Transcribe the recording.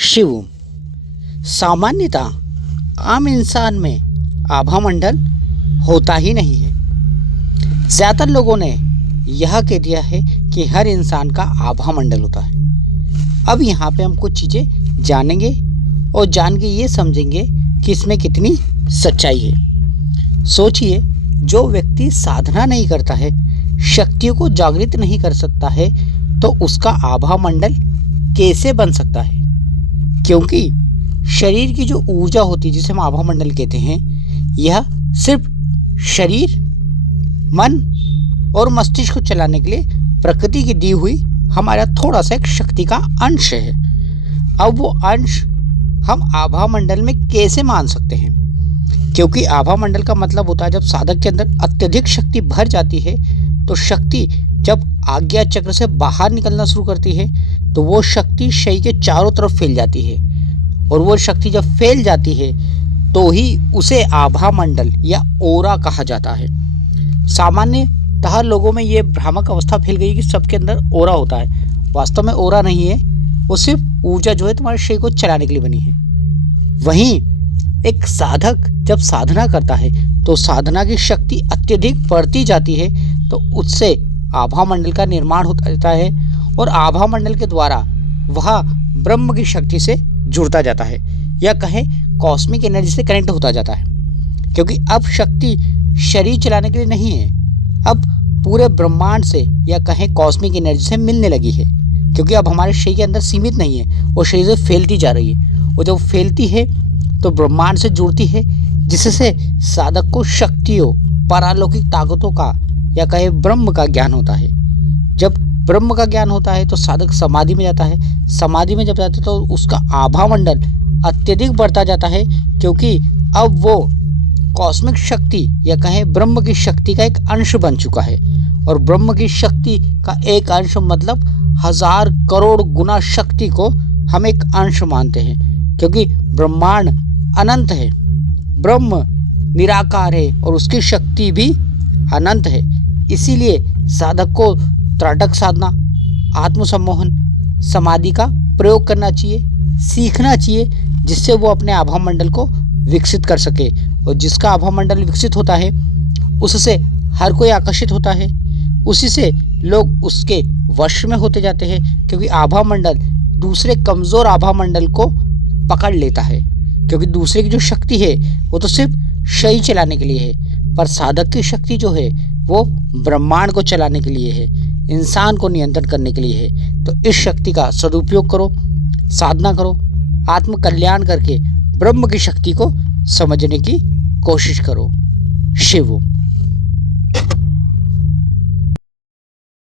शिव। सामान्यतः आम इंसान में आभामंडल होता ही नहीं है। ज़्यादातर लोगों ने यह कह दिया है कि हर इंसान का आभामंडल होता है। अब यहाँ पे हम कुछ चीज़ें जानेंगे और जान के ये समझेंगे कि इसमें कितनी सच्चाई है। सोचिए, जो व्यक्ति साधना नहीं करता है, शक्तियों को जागृत नहीं कर सकता है, तो उसका आभामंडल कैसे बन सकता है? क्योंकि शरीर की जो ऊर्जा होती है, जिसे हम आभामंडल कहते हैं, यह सिर्फ शरीर, मन और मस्तिष्क को चलाने के लिए प्रकृति की दी हुई हमारा थोड़ा सा एक शक्ति का अंश है। अब वो अंश हम आभामंडल में कैसे मान सकते हैं? क्योंकि आभामंडल का मतलब होता है, जब साधक के अंदर अत्यधिक शक्ति भर जाती है, तो शक्ति जब आज्ञा चक्र से बाहर निकलना शुरू करती है, तो वो शक्ति शरीर के चारों तरफ फैल जाती है। और वो शक्ति जब फैल जाती है, तो ही उसे आभामंडल या ओरा कहा जाता है। सामान्यतः लोगों में ये भ्रामक अवस्था फैल गई कि सबके अंदर ओरा होता है। वास्तव में ओरा नहीं है, वो सिर्फ ऊर्जा जो है तुम्हारे शरीर को चलाने के लिए बनी है। वहीं एक साधक जब साधना करता है, तो साधना की शक्ति अत्यधिक बढ़ती जाती है, तो उससे आभामंडल का निर्माण होता जाता है और आभामंडल के द्वारा वह ब्रह्म की शक्ति से जुड़ता जाता है, या कहें कॉस्मिक एनर्जी से कनेक्ट होता जाता है। क्योंकि अब शक्ति शरीर चलाने के लिए नहीं है, अब पूरे ब्रह्मांड से या कहें कॉस्मिक एनर्जी से मिलने लगी है। क्योंकि अब हमारे शरीर के अंदर सीमित नहीं है, वो शरीर से फैलती जा रही है। और जब फैलती है तो ब्रह्मांड से जुड़ती है, जिससे साधक को शक्तियों, पारलौकिक ताकतों का या कहे ब्रह्म का ज्ञान होता है। जब ब्रह्म का ज्ञान होता है तो साधक समाधि में जाता है। समाधि में जब जाता है तो उसका आभामंडल अत्यधिक बढ़ता जाता है, क्योंकि अब वो कॉस्मिक शक्ति या कहें ब्रह्म की शक्ति का एक अंश बन चुका है। और ब्रह्म की शक्ति का एक अंश मतलब 1000 करोड़ गुना शक्ति को हम एक अंश मानते हैं। क्योंकि ब्रह्मांड अनंत है, ब्रह्म निराकार है और उसकी शक्ति भी अनंत है। इसीलिए साधक को त्राटक साधना, आत्मसम्मोहन, समाधि का प्रयोग करना चाहिए, सीखना चाहिए, जिससे वो अपने आभामंडल को विकसित कर सके। और जिसका आभामंडल विकसित होता है, उससे हर कोई आकर्षित होता है, उसी से लोग उसके वश में होते जाते हैं। क्योंकि आभामंडल दूसरे कमज़ोर आभामंडल को पकड़ लेता है। क्योंकि दूसरे की जो शक्ति है वो तो सिर्फ शरीर चलाने के लिए है, पर साधक की शक्ति जो है वो ब्रह्मांड को चलाने के लिए है, इंसान को नियंत्रण करने के लिए है। तो इस शक्ति का सदुपयोग करो, साधना करो, आत्म कल्याण करके ब्रह्म की शक्ति को समझने की कोशिश करो। शिव।